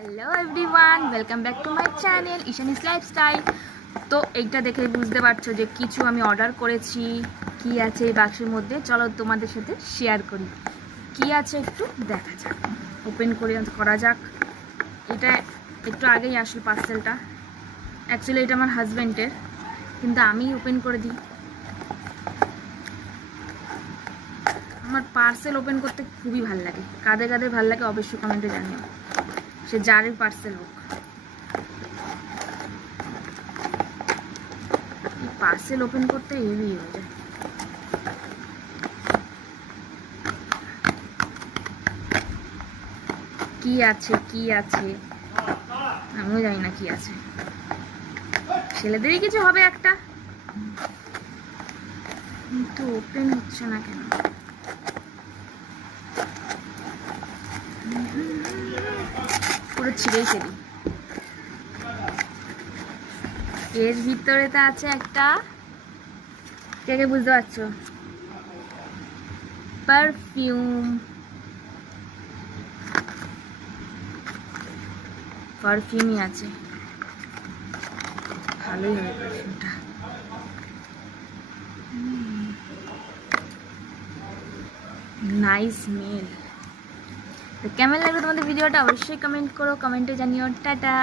Hello everyone, welcome back to my channel Ishani's lifestyle. তো এইটা দেখে বুঝতে পারছো যে কিছু আমি অর্ডার করেছি। কি আছে এই বাক্সের মধ্যে চলো তোমাদের সাথে শেয়ার করি। কি আছে একটু দেখা যাক, ওপেন করা যাক। এটা একটু আগেই আসলো পার্সেলটা। অ্যাকচুয়ালি এটা আমার হাজব্যান্ডের, কিন্তু আমি ওপেন করে দিই। আমার পার্সেল ওপেন করতে খুবই ভালো লাগে। কাদের কাদের ভালো লাগে অবশ্যই কমেন্টে জানিও, সে যারই পার্সেল হোক। পার্সেল ওপেন করতে হেভি হয়ে যায়। কি আছে কি আছে আমিও জানি না কি আছে। ছেলেদেরই কিছু হবে একটা, কিন্তু ওপেন হচ্ছে না কেন? পুরো ছিঁড়েই ফেলি। এর ভিতরে তো আছে একটা, কে বুঝতে পারছো, পারফিউম। পারফিউমই আছে, ভালোই হবে পারফিউমটা। Nice smell. তো কেমন লাগলো তোমাদের ভিডিওটা অবশ্যই কমেন্ট করো, কমেন্টে জানিও। টাটা।